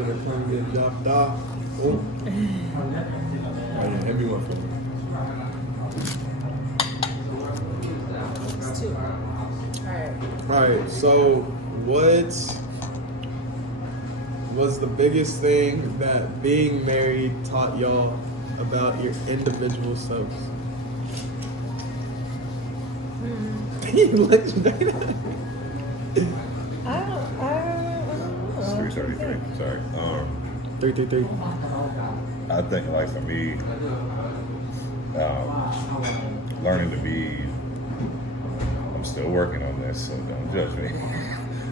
should have come get dropped off. Oh, yeah, heavy one for me. It's 2. Alright, so what was the biggest thing that being married taught y'all about your individual selves? You look straight at me. I don't know. 333. Sorry. 333. I think, like, for me, learning to be, I'm still working on this, so don't judge me.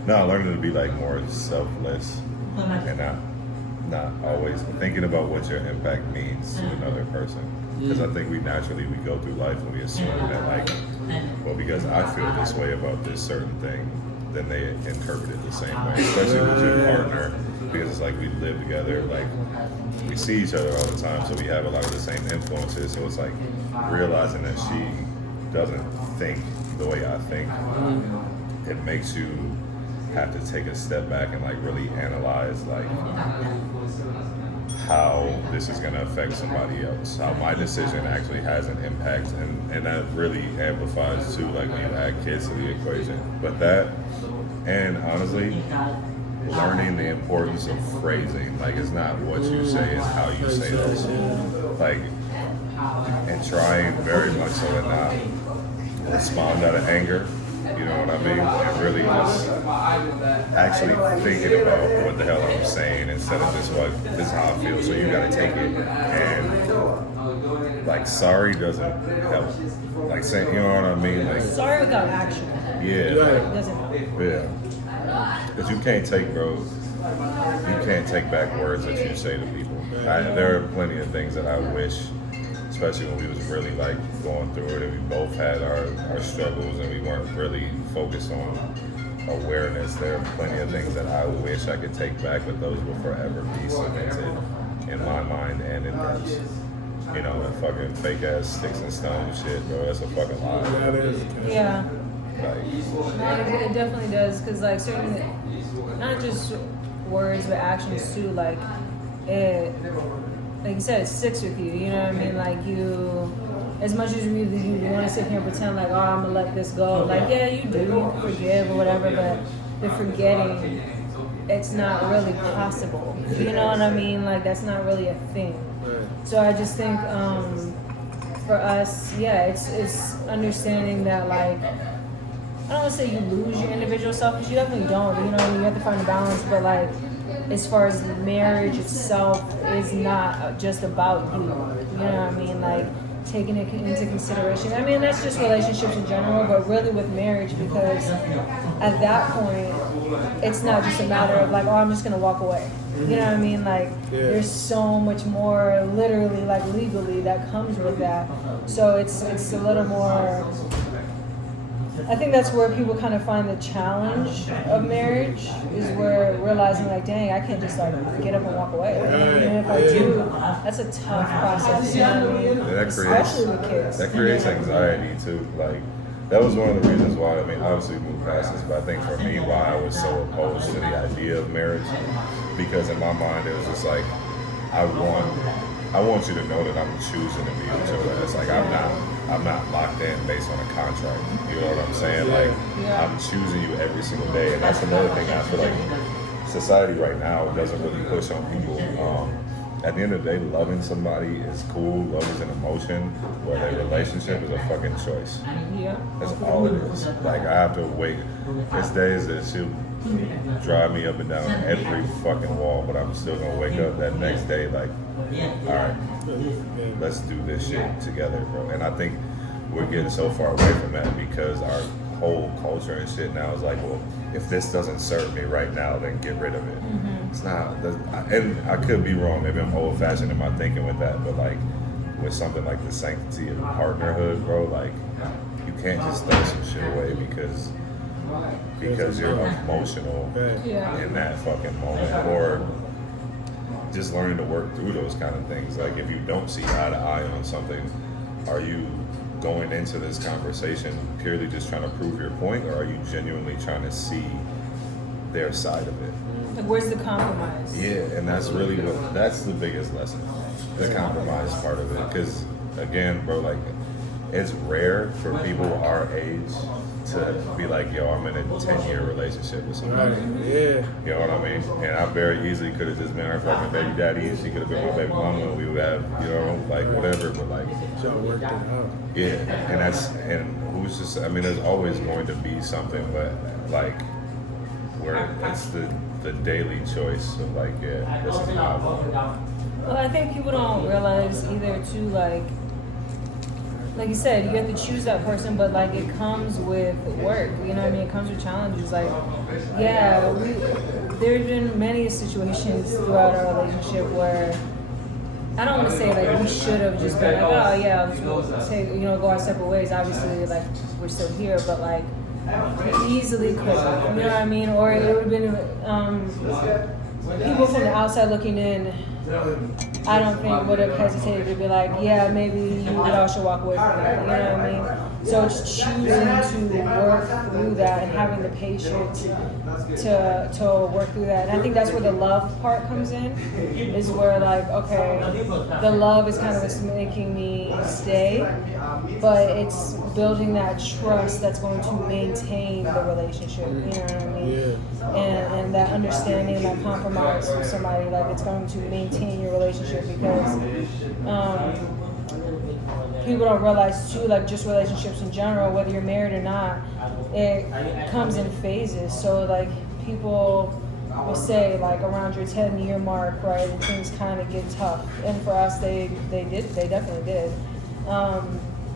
No, learning to be like more selfless and not always thinking about what your impact means to another person. Because I think we go through life and we assume that, like, well, because I feel this way about this certain thing, then they interpret it the same way, especially with your partner, because it's like we live together, like we see each other all the time, so we have a lot of the same influences. So it's like realizing that she doesn't think the way I think, it makes you have to take a step back and like really analyze like how this is going to affect somebody else, how my decision actually has an impact, and that really amplifies too, like when you add kids to the equation. But that, and honestly, learning the importance of phrasing, like it's not what you say, it's how you say this, like, and trying very much so to not respond out of anger, you know what I mean? And really just actually thinking about what the hell I'm saying instead of just what this is how I feel, so you gotta take it. And like sorry doesn't help. Like saying, you know what I mean? Like Sorry without action. yeah, It doesn't help. yeah. Because you can't take back words that you say to people. There are plenty of things that I wish, especially when we was really like going through it and we both had our struggles and we weren't really focused on awareness. There are plenty of things that I wish I could take back, but those will forever be cemented in my mind and in theirs. You know, that fucking fake ass sticks and stones shit, bro. That's a fucking lie. That is. Yeah. Like, No, it definitely does, because like certain, not just words but actions too. Like it, like you said, it sticks with you. You know what I mean? Like you, as much as you want to sit here and pretend like, oh, I'm gonna let this go. Like yeah, you do, you forgive or whatever, but the forgetting, it's not really possible. You know what I mean? Like that's not really a thing. So I just think for us, yeah, it's understanding that like, I don't want to say you lose your individual self, because you definitely don't. You know, you have to find a balance. But like, as far as marriage itself is not just about you. You know what I mean? Like taking it into consideration. I mean, that's just relationships in general, but really with marriage, because at that point, it's not just a matter of like, oh, I'm just gonna walk away. You know what I mean? Like, there's so much more, literally, like legally, that comes with that. So it's a little more. I think that's where people kind of find the challenge of marriage, is where realizing like, dang, I can't just like get up and walk away. And if I do, that's a tough process. You know what I mean? Especially with kids. That creates anxiety too. Like that was one of the reasons why. I mean, obviously we moved past this, but I think for me, why I was so opposed to the idea of marriage, because in my mind it was just like, I want you to know that I'm choosing to be with your ass. Like I'm not locked in based on a contract. You know what I'm saying? Like I'm choosing you every single day, and that's another thing I feel like society right now doesn't really push on people. At the end of the day, loving somebody is cool. Love is an emotion, but a relationship is a fucking choice. Yeah. That's all it is. Like I have to wait. There's days that she'll drive me up and down every fucking wall, but I'm still gonna wake up that next day like, all right, let's do this shit together, bro. And I think we're getting so far away from that because our whole culture and shit now is like, well, if this doesn't serve me right now, then get rid of it. It's not, and I could be wrong. Maybe I'm old-fashioned in my thinking with that, but like with something like the sanctity of partnerhood, bro, like you can't just throw some shit away because you're emotional in that fucking moment, or just learning to work through those kind of things. Like if you don't see eye to eye on something, are you going into this conversation purely just trying to prove your point, or are you genuinely trying to see their side of it? Like, where's the compromise? Yeah, and that's really that's the biggest lesson, the compromise part of it. Because again, bro, like it's rare for people our age to be like, yo, I'm in a 10-year relationship with somebody. Right. Yeah. You know what I mean? And I very easily could have just been her fucking baby daddy, and she could have been my baby mama, and we would have, you know, like whatever. But like, Y'all worked it out. yeah, and who's just? I mean, there's always going to be something, but like, where it's the daily choice of like, yeah, this is how. Well, I think people don't realize either too, like you said, you have to choose that person, but like it comes with work, you know what I mean? It comes with challenges. Like, yeah, there's been many situations throughout our relationship where I don't want to say like we should have just been like, oh yeah, let's take, you know, go our separate ways. Obviously, like we're still here, but like we easily could, you know what I mean? Or it would have been people from the outside looking in. I don't think would have hesitated to be like, yeah, maybe you all should walk away from it. You know what I mean? So it's choosing to work through that and having the patience to work through that. And I think that's where the love part comes in, is where like, okay, the love is kind of what's making me stay, but it's building that trust that's going to maintain the relationship. You know what I mean? Yeah. And that understanding, that compromise with somebody, like it's going to maintain your relationship, because people don't realize too, like just relationships in general, whether you're married or not, it comes in phases. So like people will say like around your 10-year mark, right, and things kind of get tough. And for us, they definitely did.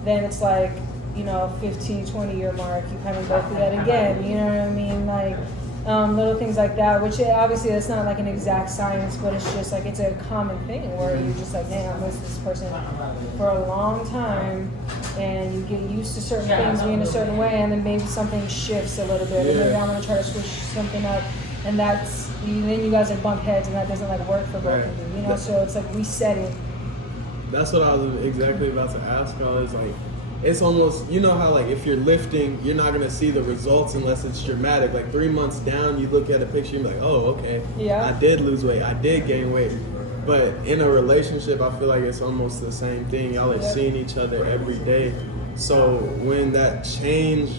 Then it's like, you know, 15, 20-year mark, you kind of go through that again, you know what I mean? Like, little things like that, which obviously that's not like an exact science, but it's just like, it's a common thing where you're just like, damn, I'm with this person for a long time, and you get used to certain things being a certain way, and then maybe something shifts a little bit, and maybe I'm gonna try to switch something up, and that's, then you guys have bump heads, and that doesn't like work for both of you, you know, so it's like resetting. That's what I was exactly about to ask y'all, is like, it's almost, you know how like if you're lifting, you're not gonna see the results unless it's dramatic. Like 3 months down, you look at a picture and you're like, oh, okay, yeah, I did lose weight, I did gain weight. But in a relationship, I feel like it's almost the same thing. Y'all are seeing each other every day. So when that change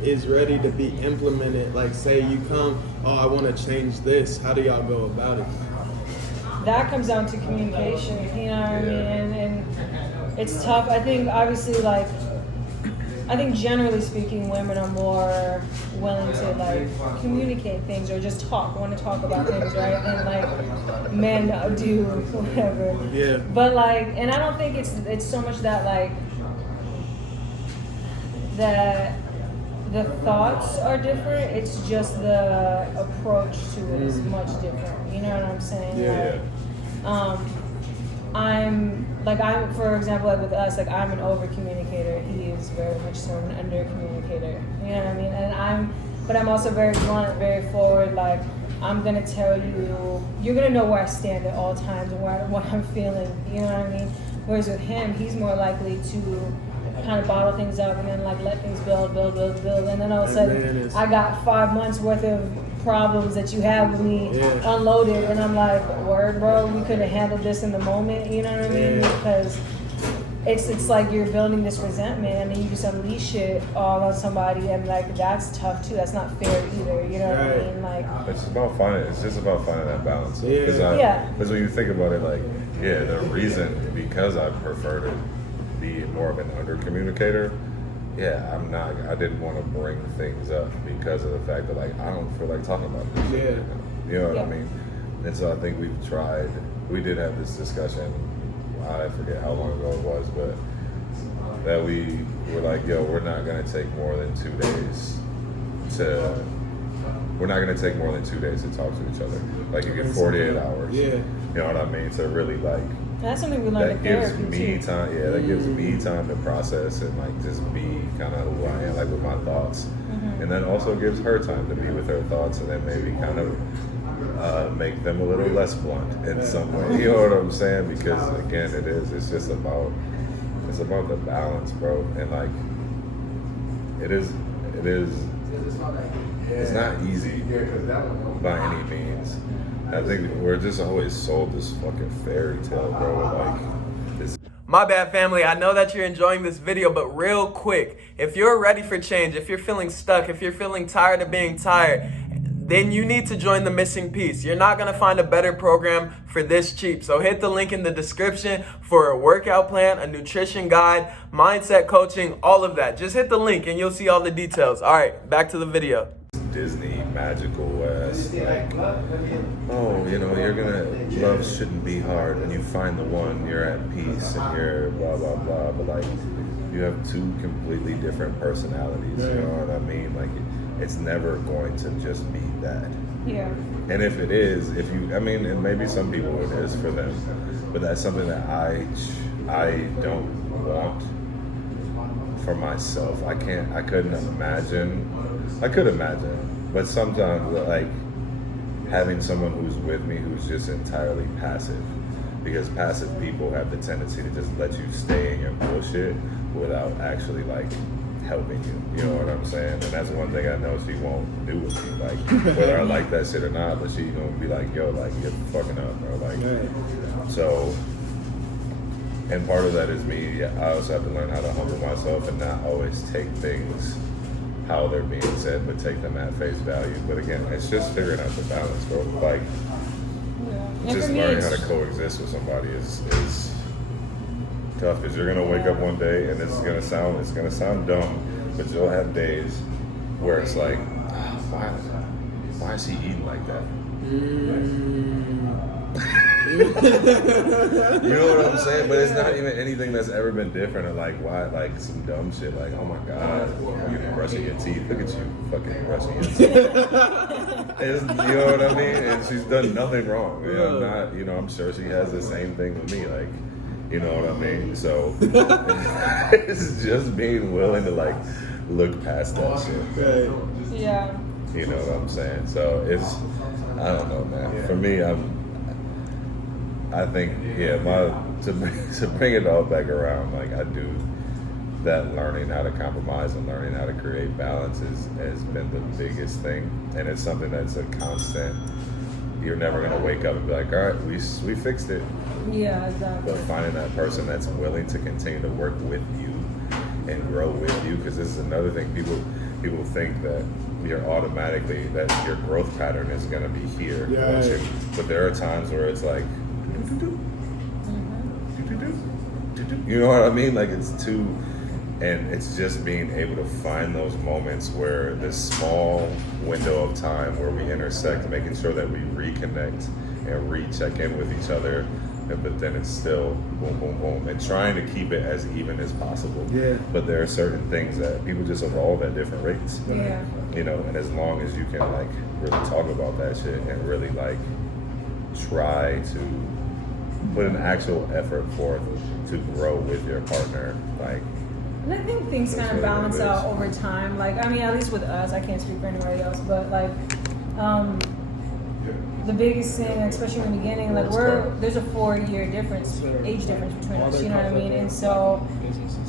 is ready to be implemented, like say you come, oh, I want to change this, how do y'all go about it? That comes down to communication, you know what I mean? And it's tough. I think obviously like, I think generally speaking, women are more willing to like communicate things or just want to talk about things, right? Than like men do whatever. Yeah. But like, and I don't think it's so much that like that the thoughts are different. It's just the approach to it is much different. You know what I'm saying? Yeah. I'm for example, like with us, like I'm an over communicator. He is very much so an under communicator. You know what I mean? And I'm also very blunt, very forward. Like I'm gonna tell you, you're gonna know where I stand at all times and what I'm feeling. You know what I mean? Whereas with him, he's more likely to kind of bottle things up and then like let things build, and then all of a sudden I got 5 months worth of problems that you have with me unloaded, and I'm like, word, bro, we could have handled this in the moment, you know what I mean? Because it's like you're building this resentment and then you just unleash it all on somebody, and like that's tough too. That's not fair either, you know what I mean? Like it's just about finding that balance. Because when you think about it, like, yeah, the reason, because I prefer to be more of an under communicator, I didn't want to bring things up because of the fact that like I don't feel like talking about this shit right now. You know what I mean? And so I think we did have this discussion, I forget how long ago it was, but that we were like, yo, we're not gonna take more than 2 days to talk to each other. Like you get 48 hours. Yeah. You know what I mean? To really like, that's something we learned in therapy too. That gives me time to process and like just be kind of who I am, like with my thoughts. Mm-hmm. And then also gives her time to be with her thoughts, and then maybe kind of make them a little less blunt in some way. You know what I'm saying? Because again, it's just about the balance, bro. And like it is It's not easy by any means. I think we're just always sold this fucking fairy tale, bro. Like this. My bad, family. I know that you're enjoying this video, but real quick, if you're ready for change, if you're feeling stuck, if you're feeling tired of being tired, then you need to join the Missing Piece. You're not gonna find a better program for this cheap. So hit the link in the description for a workout plan, a nutrition guide, mindset coaching, all of that. Just hit the link and you'll see all the details. All right, back to the video. Disney magical ass, like, oh, you know, you're gonna, love shouldn't be hard, and you find the one, you're at peace, and you're blah blah blah, but like, you have two completely different personalities, you know what I mean? Like, it's never going to just be that. Yeah. And if it is, if you, I mean, and maybe some people it is for them, but that's something that I don't want for myself. I couldn't imagine. I could imagine, but sometimes like having someone who's with me who's just entirely passive, because passive people have the tendency to just let you stay in your bullshit without actually like helping you. You know what I'm saying? And that's one thing I know she won't do with me. Like whether I like that shit or not, but she gonna be like, yo, like you're fucking up, bro. Like so. And part of that is me. I also have to learn how to humble myself and not always take things how they're being said, but take them at face value. But again, it's just figuring out the balance, bro. Like, just learning how to coexist with somebody is tough. Because you're gonna wake up one day, and it's gonna sound dumb, but you'll have days where it's like, why is he eating like that? You know what I'm saying? But it's not even anything that's ever been different. Or like, why, like some dumb shit, like, oh my god, you're brushing your teeth. Look at you, fucking brushing your teeth. You know what I mean? And she's done nothing wrong. You know, not, you know, I'm sure she has the same thing with me. Like, you know what I mean? So it's just being willing to like look past that shit. Yeah. You know what I'm saying? So it's, I don't know, man. For me, I think, yeah, to bring it all back around, like I do, that learning how to compromise and learning how to create balance has been the biggest thing, and it's something that's a constant. You're never gonna wake up and be like, all right, we fixed it. Yeah, exactly. But finding that person that's willing to continue to work with you and grow with you, because this is another thing. People think that you're automatically, that your growth pattern is gonna be here. Yeah. But there are times where it's like, you know what I mean? Like it's too, and it's just being able to find those moments where this small window of time where we intersect, making sure that we reconnect and recheck in with each other, but then it's still boom, boom, boom, and trying to keep it as even as possible. Yeah. But there are certain things that people just evolve at different rates. Yeah. You know, and as long as you can like really talk about that shit and really like try to put an actual effort forth to grow with your partner, like. And I think things kind of balance out over time. Like, I mean, at least with us, I can't speak for anybody else, but like, the biggest thing, especially in the beginning, like there's a 4-year age difference between us, you know what I mean? And so,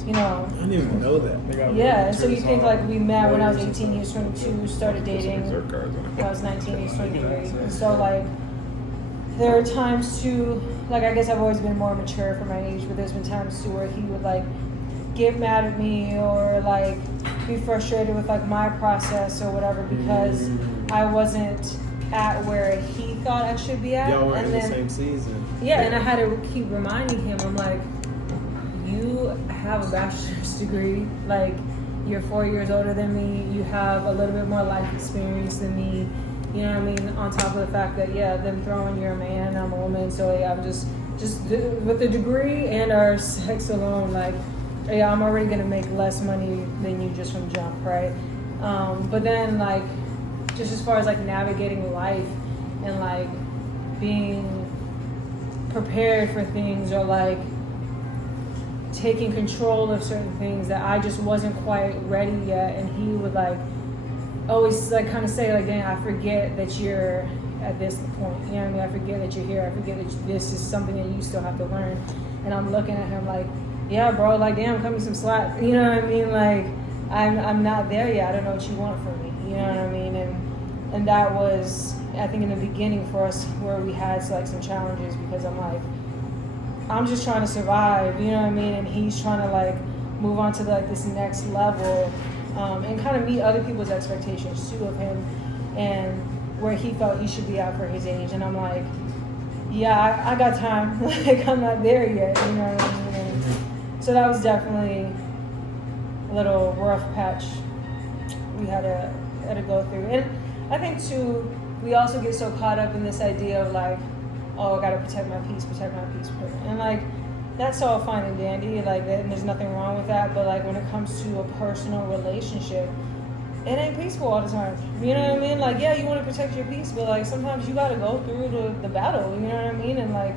you know. I didn't even know that. Yeah, and so you think like we met when I was 18, he was 22, started dating when I was 19, he was 23. And so like, there are times too, like I guess I've always been more mature for my age, but there's been times too where he would like get mad at me or like be frustrated with like my process or whatever because I wasn't at where he thought I should be at. Y'all were and in then, the same season. Yeah, and I had to keep reminding him, I'm like, you have a bachelor's degree, like you're 4 years older than me, you have a little bit more life experience than me. You know what I mean? On top of the fact that, yeah, them throwing you're a man, I'm a woman, so yeah, I'm just with the degree and our sex alone, like, yeah, I'm already gonna make less money than you just from jump, right? But then, like, just as far as like navigating life and like being prepared for things or like taking control of certain things that I just wasn't quite ready yet, and he would like always like kind of say like, dang, I forget that you're at this point, you know what I mean? I forget that you're here, I forget that this is something that you still have to learn. And I'm looking at him like, yeah, bro, like damn, cut me some slack, you know what I mean? Like I'm not there yet, I don't know what you want from me, You know what I mean? And that was, I think, in the beginning for us where we had like some challenges, because I'm like, I'm just trying to survive, you know what I mean? And he's trying to like move on to like this next level, and kind of meet other people's expectations too of him, and where he felt he should be at for his age. And I'm like, yeah, I got time. Like, I'm not there yet, you know what I mean? And so that was definitely a little rough patch we had to go through. And I think too, we also get so caught up in this idea of like, oh, I gotta protect my peace. And like, that's all fine and dandy, like, and there's nothing wrong with that. But like, when it comes to a personal relationship, it ain't peaceful all the time. You know what I mean? Like, yeah, you want to protect your peace, but like, sometimes you gotta go through the battle, you know what I mean? And like,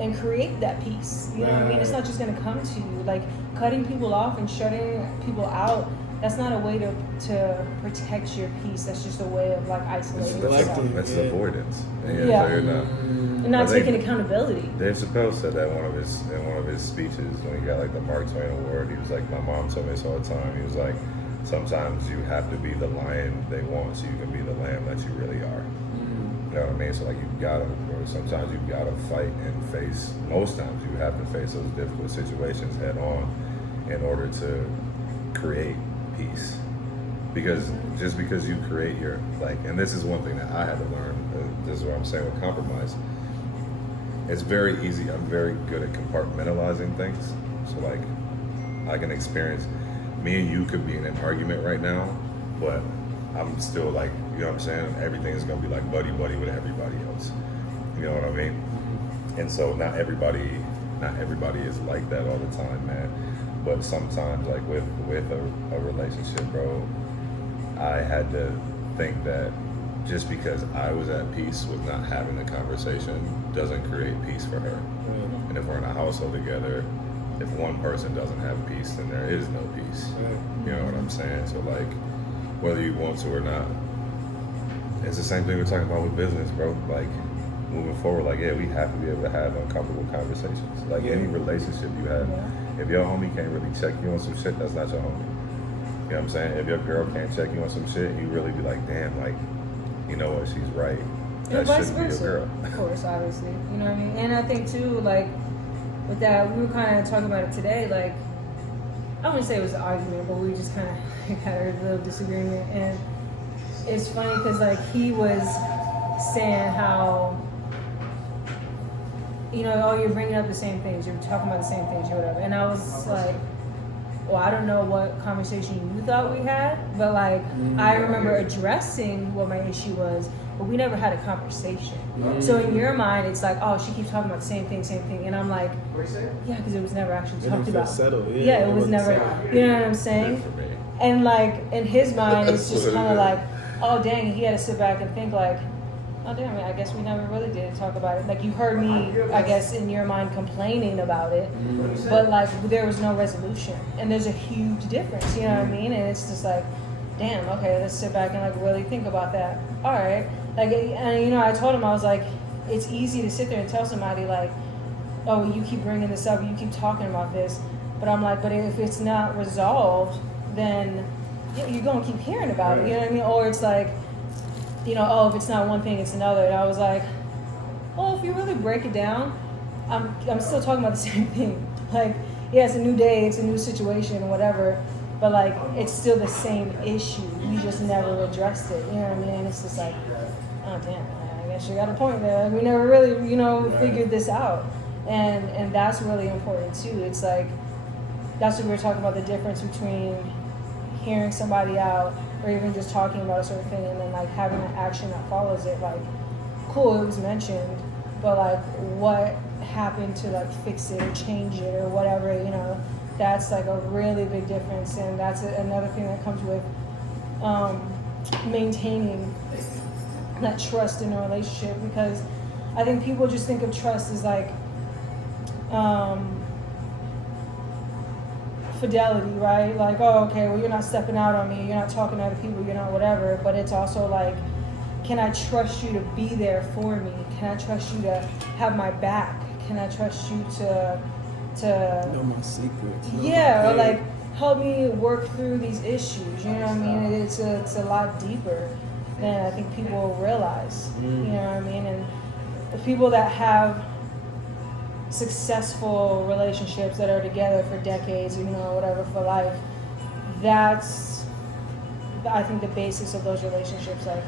and create that peace. You know what I mean? It's not just gonna come to you. Like, cutting people off and shutting people out, that's not a way to protect your peace. That's just a way of like isolating yourself. That's avoidance. Yeah. So you're not, and not taking accountability. Dave Chappelle said that in one of his speeches when he got like the Mark Twain Award. He was like, my mom told me this all the time. He was like, sometimes you have to be the lion they want so you can be the lamb that you really are. You know what I mean? So like, sometimes you gotta fight and face, most times you have to face those difficult situations head on in order to create peace. Because just because you create your, like, and this is one thing that I had to learn, this is what I'm saying with compromise, it's very easy, I'm very good at compartmentalizing things. So like, I can experience, me and you could be in an argument right now, but I'm still like, you know what I'm saying? Everything is gonna be like buddy with everybody else. You know what I mean? And so not everybody is like that all the time, man. But sometimes, like with a relationship, bro, I had to think that just because I was at peace with not having the conversation doesn't create peace for her. And if we're in a household together, if one person doesn't have peace, then there is no peace. You know what I'm saying? So like, whether you want to or not, it's the same thing we're talking about with business, bro. Like, moving forward, like, yeah, we have to be able to have uncomfortable conversations. Like, any relationship you have, if your homie can't really check you on some shit, that's not your homie. You know what I'm saying? If your girl can't check you on some shit, you really be like, damn, like, you know what, she's right. That shouldn't be your girl. Of course, obviously. You know what I mean? And I think too, like, with that, we were kind of talking about it today, like, I wouldn't say it was an argument, but we just kind of had a little disagreement. And it's funny because, like, he was saying how, you know, oh, you're bringing up the same things, you're talking about the same things, or whatever. And I was like, well, I don't know what conversation you thought we had, but like, I remember addressing what my issue was, but we never had a conversation. So in your mind, it's like, oh, she keeps talking about the same thing. And I'm like, yeah, because it was never actually talked about. Settled. Yeah, it was never, you know what I'm saying? And like, in his mind, it's just kind of like, oh, dang, he had to sit back and think like, oh, damn, I guess we never really did talk about it. Like, you heard me, I guess, in your mind complaining about it, but like, there was no resolution. And there's a huge difference, you know what I mean? And it's just like, damn, okay, let's sit back and like really think about that. All right. Like, and you know, I told him, I was like, it's easy to sit there and tell somebody like, oh, you keep bringing this up, you keep talking about this. But I'm like, but if it's not resolved, then you're going to keep hearing about it, you know what I mean? Or it's like, you know, oh, if it's not one thing, it's another. And I was like, well, if you really break it down, I'm still talking about the same thing. Like, yeah, it's a new day, it's a new situation, or whatever, but like, it's still the same issue. We just never addressed it, you know what I mean? And it's just like, oh, damn, I guess you got a point there. We never really, you know, figured this out. And that's really important too. It's like, that's what we were talking about, the difference between hearing somebody out or even just talking about a certain thing and then like having an action that follows it. Like, cool, it was mentioned, but like, what happened to like fix it or change it or whatever, you know? That's like a really big difference. And that's another thing that comes with maintaining that trust in a relationship, because I think people just think of trust as like fidelity, right? Like, oh, okay, well, you're not stepping out on me, you're not talking to other people, you're not whatever. But it's also like, can I trust you to be there for me? Can I trust you to have my back? Can I trust you to know my secrets? yeah, or like helped me work through these issues. You know what I mean? It's a lot deeper than I think people realize. You know what I mean? And the people that have successful relationships that are together for decades, you know, whatever, for life, that's, I think, the basis of those relationships. Like,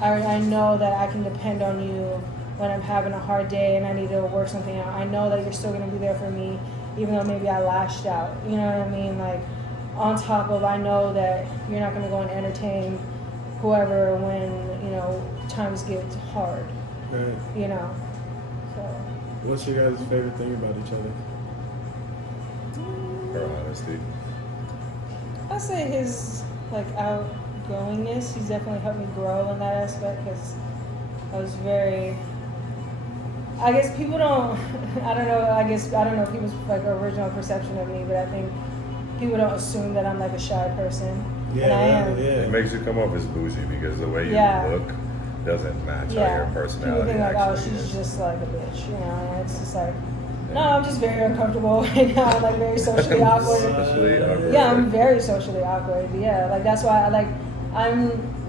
I know that I can depend on you when I'm having a hard day and I need to work something out. I know that you're still going to be there for me, even though maybe I lashed out. You know what I mean? Like, on top of, I know that you're not going to go and entertain whoever when, you know, times get hard. Right. You know? So. What's your guys' favorite thing about each other? Her honesty. I say his, like, outgoingness. He's definitely helped me grow in that aspect, because I was very, I guess people don't, I don't know people's, like, original perception of me, but I think people don't assume that I'm, like, a shy person. Yeah, and I am. yeah. It makes you come off as bougie because the way you look doesn't match how your personality people think, like, oh, she's is. just like a bitch, you know, and it's just like, no, I'm just very uncomfortable right now. I'm, like, very socially awkward. Socially awkward. Yeah, I'm very socially awkward. But yeah, like, that's why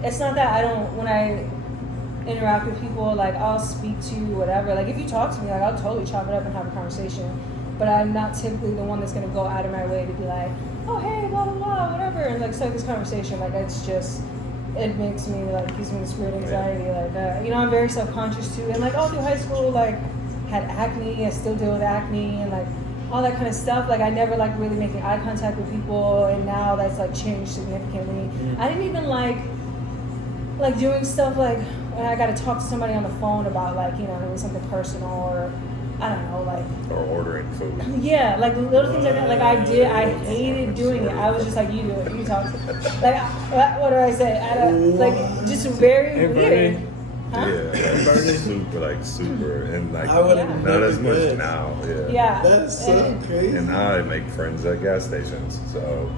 it's not that I don't, when I interact with people, like, I'll speak to you, whatever. Like, if you talk to me, like, I'll totally chop it up and have a conversation. But I'm not typically the one that's going to go out of my way to be like, oh, hey, blah, blah, blah, whatever, and, like, start this conversation. Like, it's just, it makes me, like, gives me this weird anxiety. Like, you know, I'm very self-conscious, too. And, like, all through high school, like, had acne. I still deal with acne and, like, all that kind of stuff. Like, I never, like, really making eye contact with people, and now that's, like, changed significantly. I didn't even like doing stuff like when I got to talk to somebody on the phone about, like, you know, maybe something personal, or I don't know, like, Or ordering food. yeah, like, little things like that. Like, I hated doing it. I was just like, you do it, you talk. Like, what do I say? Like, just very weird. Huh? Yeah, super, and, like, I would've not as much been. now. Yeah. That's so crazy. And now I make friends at gas stations, so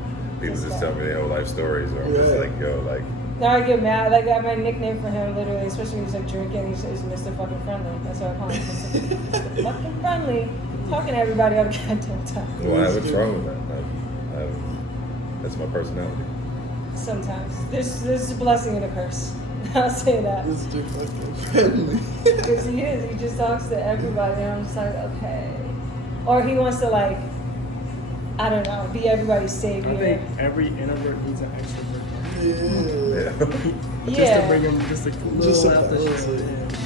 people just tell me their whole life stories, or I'm just like, yo, like. Now I get mad. Like, my nickname for him, literally, especially when he's, like, drinking, he's Mr. Fucking Friendly. That's what I call him. Mr. Fucking Friendly. Talking to everybody all the goddamn time. Well, what's wrong with that? That's my personality. Sometimes. There's a blessing and a curse. I'll say that. Mr. Fucking Friendly. Because he is. He just talks to everybody, and I'm just like, okay. Or he wants to, like, I don't know, be everybody's savior. I think every introvert needs an extrovert. Yeah. Just to bring them just a little Just out the a shit.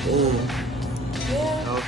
little. Yeah.